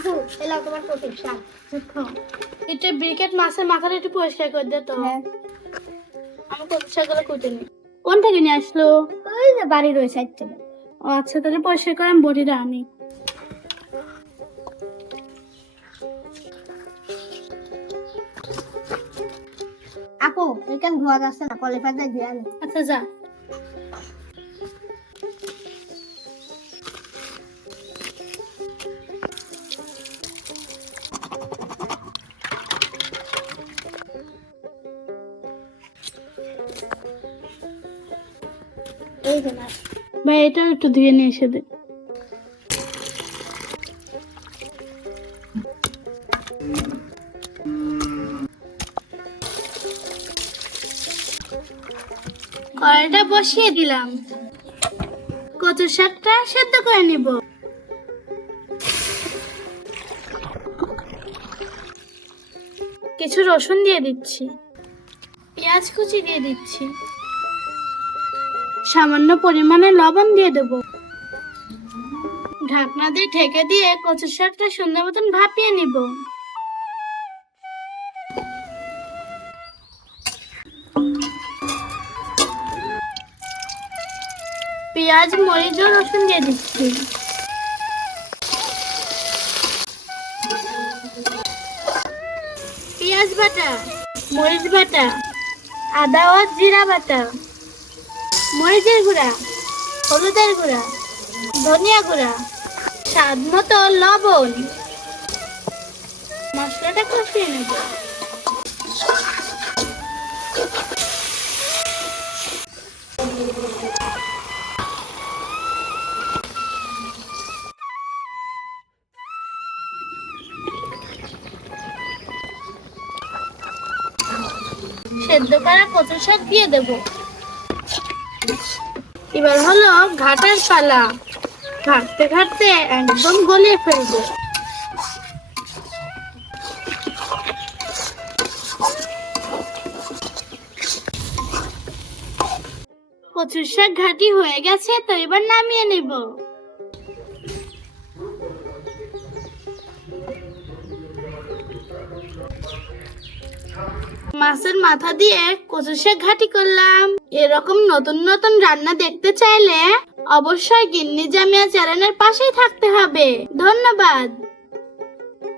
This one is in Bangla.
আপু এলাও তোমার প্রতীক শাক। এটা ব্রিকেট মাছের মাথাটা একটু পরিষ্কার করে দে তো। হ্যাঁ। আমি পরিষ্কারগুলো কুটে নি। কোন থেকে নিয়ে আসলো? ওই যে বাড়ির ওই সাইড থেকে। ও আচ্ছা তাহলে পরিষ্কার করে আমি বটিটা আনি। আপু এখানে ধোয়া যাচ্ছে না কলে ফাঁকে দিয়ে আনি। আচ্ছা যা। ভাই এটা একটু ধুয়ে নিয়ে এসে দে। বসিয়ে দিলাম। কচু শাকটা সেদ্ধ করে নিব। কিছু রসুন দিয়ে দিচ্ছি। পেঁয়াজ কুচি দিয়ে দিচ্ছি। সামান্য পরিমাণে লবণ দিয়ে দেবো। ঢাকনা দিয়ে ঢেকে দিয়ে কচু শাকটা সুন্দর মতন ভাপিয়ে নিব। পেঁয়াজ, মরিচ ও রসুন দিয়ে দিচ্ছি। পেঁয়াজ বাটা, মরিচ বাটা, আদা ও জিরা বাটা। মরিচের গুঁড়া, হলুদের গুঁড়া, ধনিয়া গুঁড়া, স্বাদ মতো লবণ। মশলাটা কষিয়ে নেব। সেদ্ধ করা কচু শাক দিয়ে দেবো। এবার হলো ঘাটের পালা। ঘাটতে ঘাটতে একদম গলিয়ে ফেলব। কচুর শাক ঘাটি হয়ে গেছে, তো এবার নামিয়ে নেব। মাছের মাথা দিয়ে কচু শাক ঘাটি করলাম। এরকম নতুন নতুন রান্না দেখতে চাইলে অবশ্যই গিন্নি জামিয়া চ্যানেলের পাশেই থাকতে হবে। ধন্যবাদ।